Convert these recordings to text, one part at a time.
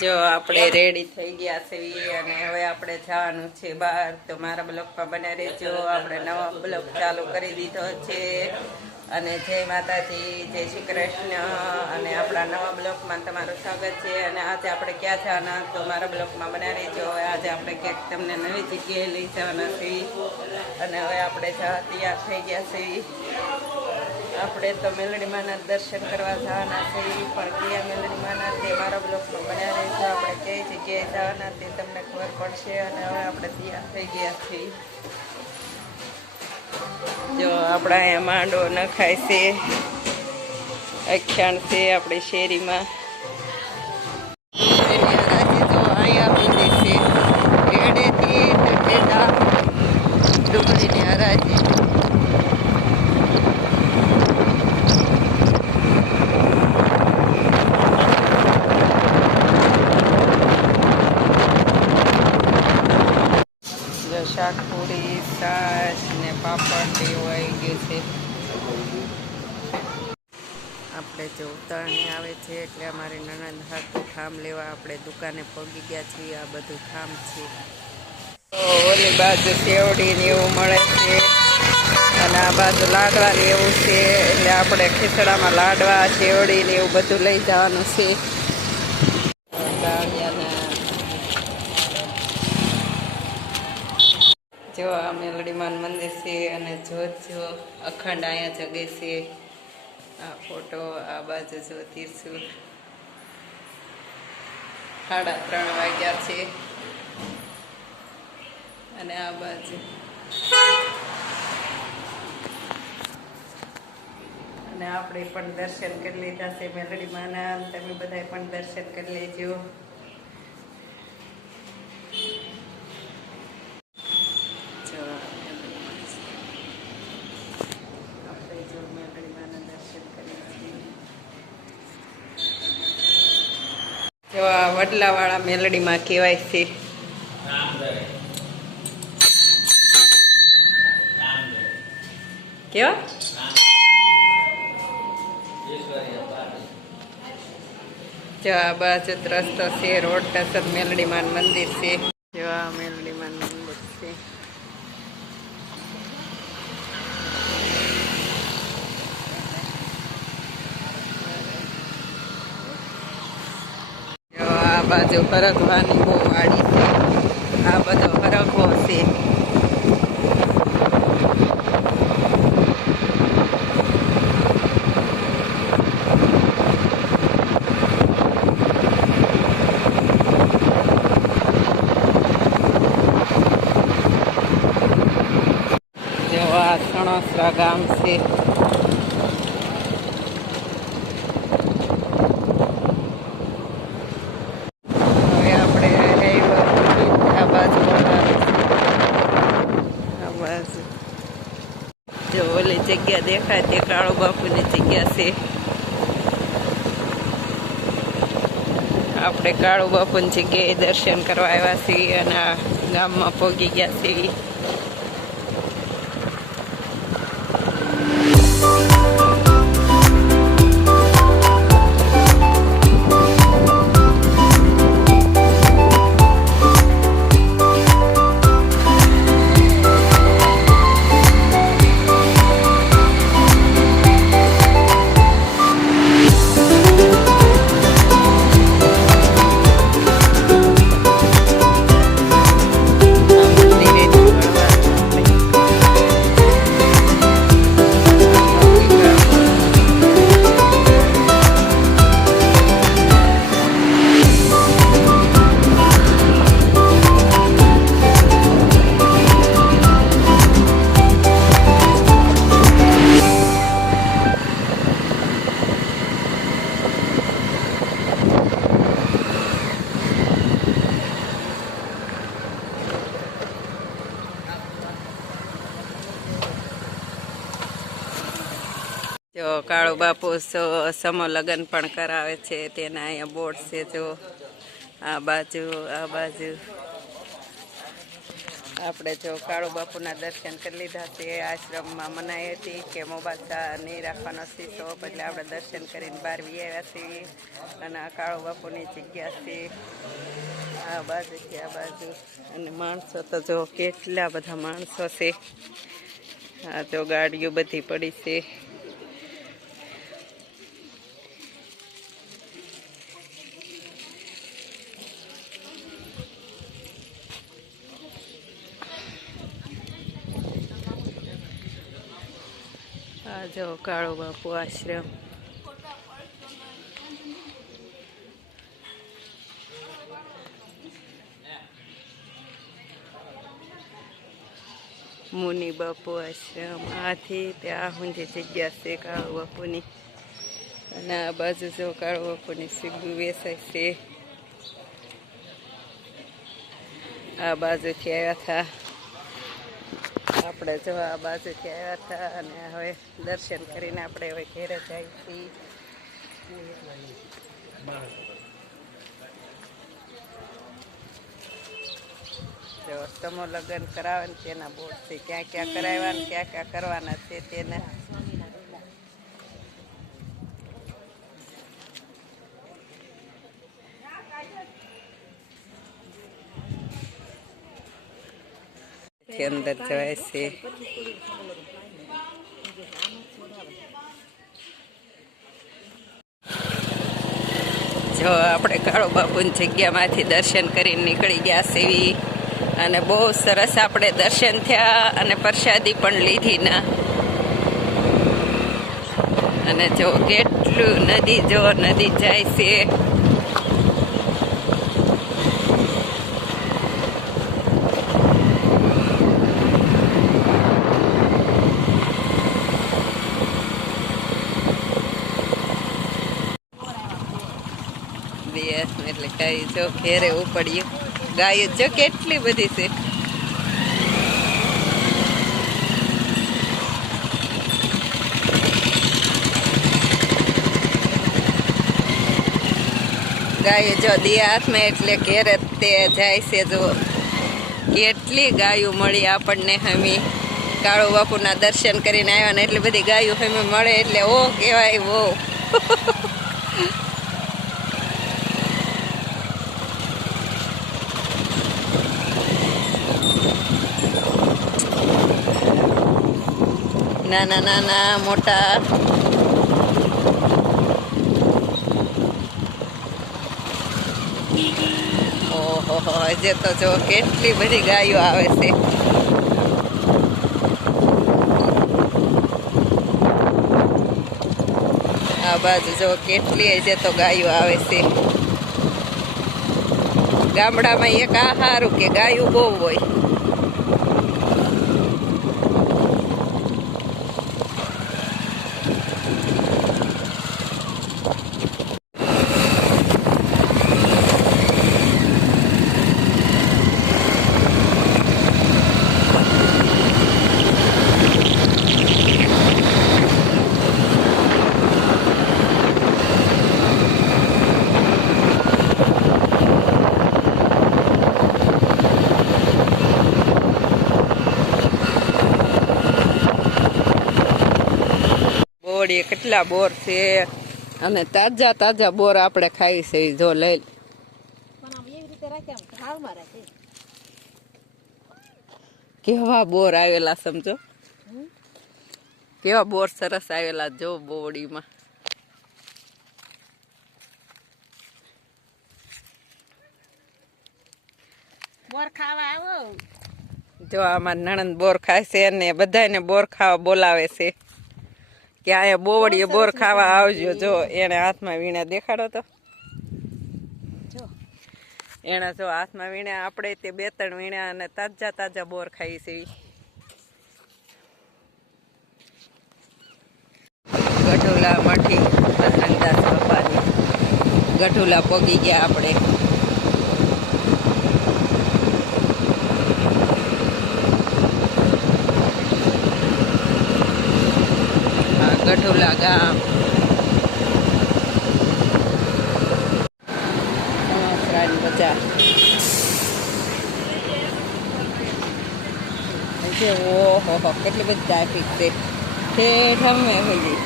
જો આપણે રેડી થઈ ગયા છે અને હવે આપણે જવાનું છે બહાર. તો મારા બ્લોગમાં બને રહેજો. આપણે નવા બ્લોગ ચાલુ કરી દીધો છે. અને જય માતાજી, જય શ્રી કૃષ્ણ. અને આપણા નવા બ્લોગમાં તમારું સ્વાગત છે. અને આજે આપણે ક્યાં જવાના? તો મારા બ્લોગમાં બને રહેજો. હવે આજે આપણે ક્યાંક તમને નવી જગ્યાએ લઈ જવાના છીએ. અને હવે આપણે જવા તૈયાર થઈ ગયા છીએ. આપણે તો મેલડીમાના દર્શન કરવા જવાના છે પણ ક્યાં મેલડીમાના તે મારા બ્લોકમાં બન્યા રહેશે આપણે કઈ જગ્યાએ જવાના તે તમને ખબર પડશે અને હવે આપણે તૈયાર થઈ ગયા છીએ. જો આપણા અહીંયા માંડો નખાય છે અખ્યાણ છે આપણી શેરીમાં એની હરાજી જો અહીંયા બધી છે એડેથી તે ટેટા ડુંગળીની હરાજી જો શાકપુરી છાશ ને પાપડ ને એવું આવી ગયું છે આપણે જો ઉતારણી આવે છે એટલે અમારી નણંદ હાથું ખામ લેવા આપણે દુકાને પગી ગયા છીએ, આ બધું ખામ છે. ઓલી બાજુ સેવડી ને એવું મળે છે. અને આ બાજુ લાડવા ને એવું છે, એટલે આપણે ખીચડામાં લાડવા સેવડી ને એવું બધું લઈ જવાનું છે. જો આ મેલડીમાન મંદિર છે અને જોત જો અખંડ અહીંયા જગે છે. આ ફોટો, આ બાજુ જો તીરસુલ સાડા ત્રણ વાગ્યા છે. અને આ બાજુ. અને આપણે પણ દર્શન કરી લીધા છે મેલડીમાના તમે બધાય પણ દર્શન કરી લેજો જો આ મેલડીમાં છે. આપણે જો મેલડીમાના દર્શન કરીએ છીએ જો આ વડલાવાળા મેલડીમાં કહેવાય છે. કેવા? જો આ બાજુ રસ્તો છે, રોડ ટસર મેલડીમાન મંદિર છે. જો આ મેલડીમાન મંદિર છે જો આ બાજુ હરગવાની બહુ વાડી છે. આ બધો હરગવો છે. જો ગામ છે હવે આપણે હાઈવે આ બાજુ વળવાનું છે. આ બાજુ જો ઓલી જગ્યા દેખાય તે કાળુ બાપુની જગ્યા છે. આપણે કાળુ બાપુની જગ્યાએ દર્શન કરવા આવ્યા છીએ અને ગામમાં પહોંચી ગયા છીએ. કાળુ બાપુ સમો લગ્ન પણ કરાવે છે. તેના અહીંયા બોર્ડ છે, જો. આ બાજુ આ બાજુ. આપણે જો કાળો બાપુના દર્શન કરી લીધા છે. આશ્રમમાં મનાઈ હતી કે મોબાઈલ નહીં રાખવાનો શીશો એટલે આપણે દર્શન કરીને બહાર આવ્યા છીએ અને આ કાળુ બાપુની જગ્યા છે. આ બાજુ છે, આ બાજુ. અને માણસો તો જો કેટલા બધા માણસો છે. આ જો ગાડીઓ બધી પડી છે. આ જો કાળો બાપુ આશ્રમ. મુનિ બાપુ આશ્રમ. આથી ત્યાં સુધી જગ્યા છે કાળો બાપુની. અને આ બાજુ જો કાળો બાપુની સીગું વેસાય છે. આ બાજુથી આવ્યા હતા આપણે જો આ બાજુથી આવ્યા હતા અને હવે દર્શન કરીને આપણે હવે ઘેરે જાય છીએ. જો સમૂહ લગ્ન કરાવે ને તેના બોર્ડથી ક્યાં ક્યાં કરાવ્યા ને ક્યાં ક્યાં કરવાના છે, તેના થી અંદર જવાય છે. જો આપણે કાળો બાપુની જગ્યામાંથી દર્શન કરીને નીકળી ગયા સેવી. અને બહુ સરસ આપણે દર્શન થયા અને પ્રસાદી પણ લીધી ના. અને જો કેટલું નદી, જો નદી જાય છે. એટલે કઈ જો ઘેરે ઉપડ્યું ગાયો જો કેટલી બધી છે. ગાયો જો દિયા એટલે ઘેરે તે જાય છે જો કેટલી ગાયો મળી આપણને હમી. કાળુ બાપુના દર્શન કરીને આવ્યા ને એટલી બધી ગાયો હમી મળે એટલે ઓ કહેવાય ઓ નાના નાના મોટા. ઓહો, હજે તો જો કેટલી બધી ગાયો આવે છે. આ બાજુ જો કેટલી હજે તો ગાયો આવે છે. ગામડામાં એક આ સારું કે ગાયું બહુ હોય. બોડીએ કેટલા બોર છે. અને તાજા તાજા બોર આપણે ખાઈ છે જો લઈ કેવા બોર આવેલા સમજો? કેવા બોર સરસ આવેલા જો બોડીમાં. બોર ખાવા આવો. જો આમાં નણંદ બોર ખાય છે અને બધાને બોર ખાવા બોલાવે છે. કે અહીંયા બોવડીએ બોર ખાવા આવજો જો એને હાથમાં વીણા દેખાડો તો. જો. એને જો હાથમાં વીણ્યા આપણે તે બે ત્રણ વીણ્યા અને તાજા તાજા બોર ખાઈ છે ગઢુલા મઠી રંગદાસ બાપાની ગઢોલા પગી ગયા આપણે આ ગઢોલા ગામ બજાર ઓહો હો કેટલી બધી ટ્રાફિક છે ઠેઠ અમે હજી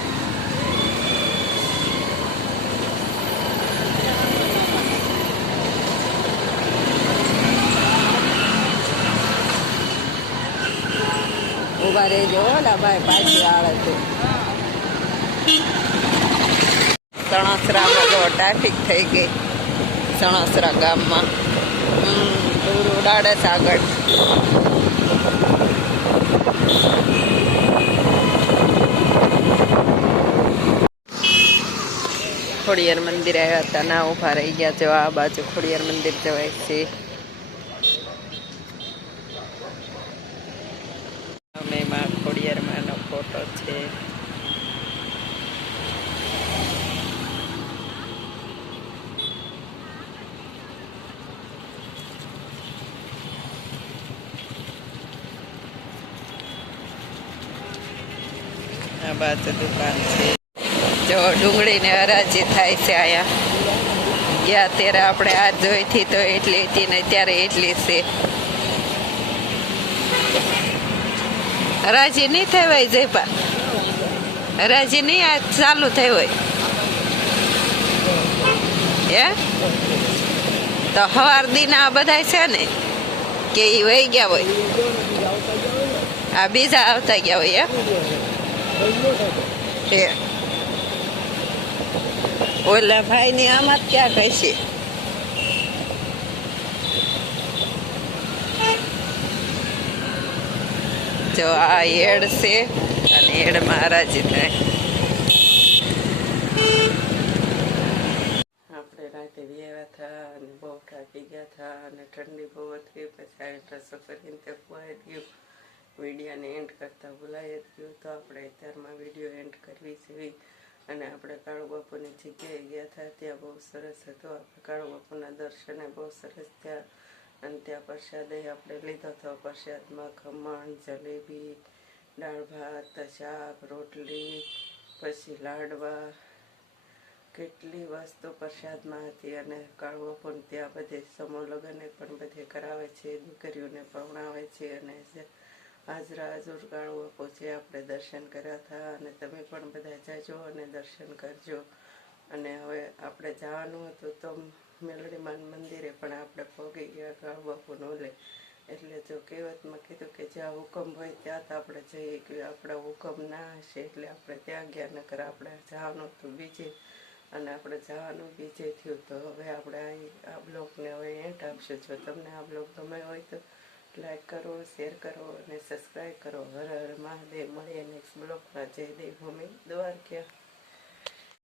ઊભા રહેજો ઓલા ભાઈ પાછી આવે છે. સણસરામાં તો ટ્રાફિક થઈ ગઈ સણસરા ગામમાં. દૂર ઉડાડે છે આગળ. ખોડિયાર મંદિર આવ્યા હતા, ના ઊભા રહી ગયા જેવા આ બાજુ ખોડિયાર મંદિર જવાય છે અમે માં ખોડિયાર માનો ફોટો છે આ બાજુ દુકાન છે. જો ડુંગળીને હરાજી થાય છે અહીંયા. ગયા ત્યારે આપણે આ જોઈથી તો એટલી હતી ને ત્યારે એટલી છે. હરાજી નહીં થઈ હોય જયપા હરાજી નહીં આ ચાલુ થઈ હોય. હે? તો હવાર દીના આ બધા છે ને કે એ વહી ગયા હોય. આ બીજા આવતા ગયા હોય, હે? ઓલા ભાઈ ની આમાં ક્યાં કહે છે જો આ એડ છે અને એડ મહારાજ થાય આપણે રાતે વ્યાવ્યા હતા અને બહુ થાકી ગયા હતા અને ઠંડી બહુ હતી, પછી આ ગયું. વિડીયોને એન્ડ કરતાં ભૂલાઈ જ ગયું. તો આપણે અત્યારમાં વીડિયો એન્ડ કરવી છે. અને આપણે કાળુ બાપુની જગ્યાએ ગયા હતા. ત્યાં બહુ સરસ હતું. આપણે કાળુ બાપુના દર્શને બહુ સરસ થયા અને ત્યાં પ્રસાદે આપણે લીધો હતો. પ્રસાદમાં ખમણ, જલેબી, દાળ ભાત, શાક, રોટલી, પછી લાડવા. કેટલી વસ્તુ પ્રસાદમાં હતી અને કાળુ પણ ત્યાં બધે સમૂહ લગ્ને પણ બધે કરાવે છે. દીકરીઓને પવણાવે છે અને હાજરા હાજર પહોંચે આપણે દર્શન કર્યા હતા અને તમે પણ બધા જાજો અને દર્શન કરજો. અને હવે આપણે જવાનું હતું તો મેલડીમાન મંદિરે પણ આપણે પગી ગયા કાળુ બાપુનું લે. એટલે જો કહેવતમાં કીધું કે જ્યાં હુકમ હોય ત્યાં તો આપણે જઈએ કે આપણા હુકમ ના હશે એટલે આપણે ત્યાં ગયા, નકર આપણે જવાનું હતું બીજે. અને આપણે જવાનું બીજે થયું તો હવે આપણે આ બ્લોગને હવે એન્ટ આપશું. જો તમને આ બ્લોગ ગમે હોય તો લાઈક કરો શેર કરો અને સબસ્ક્રાઈબ કરો હર હર મહાદેવ મળીએ નેક્સ્ટ બ્લોગમાં જય દેવ ભૂમિ દ્વારકા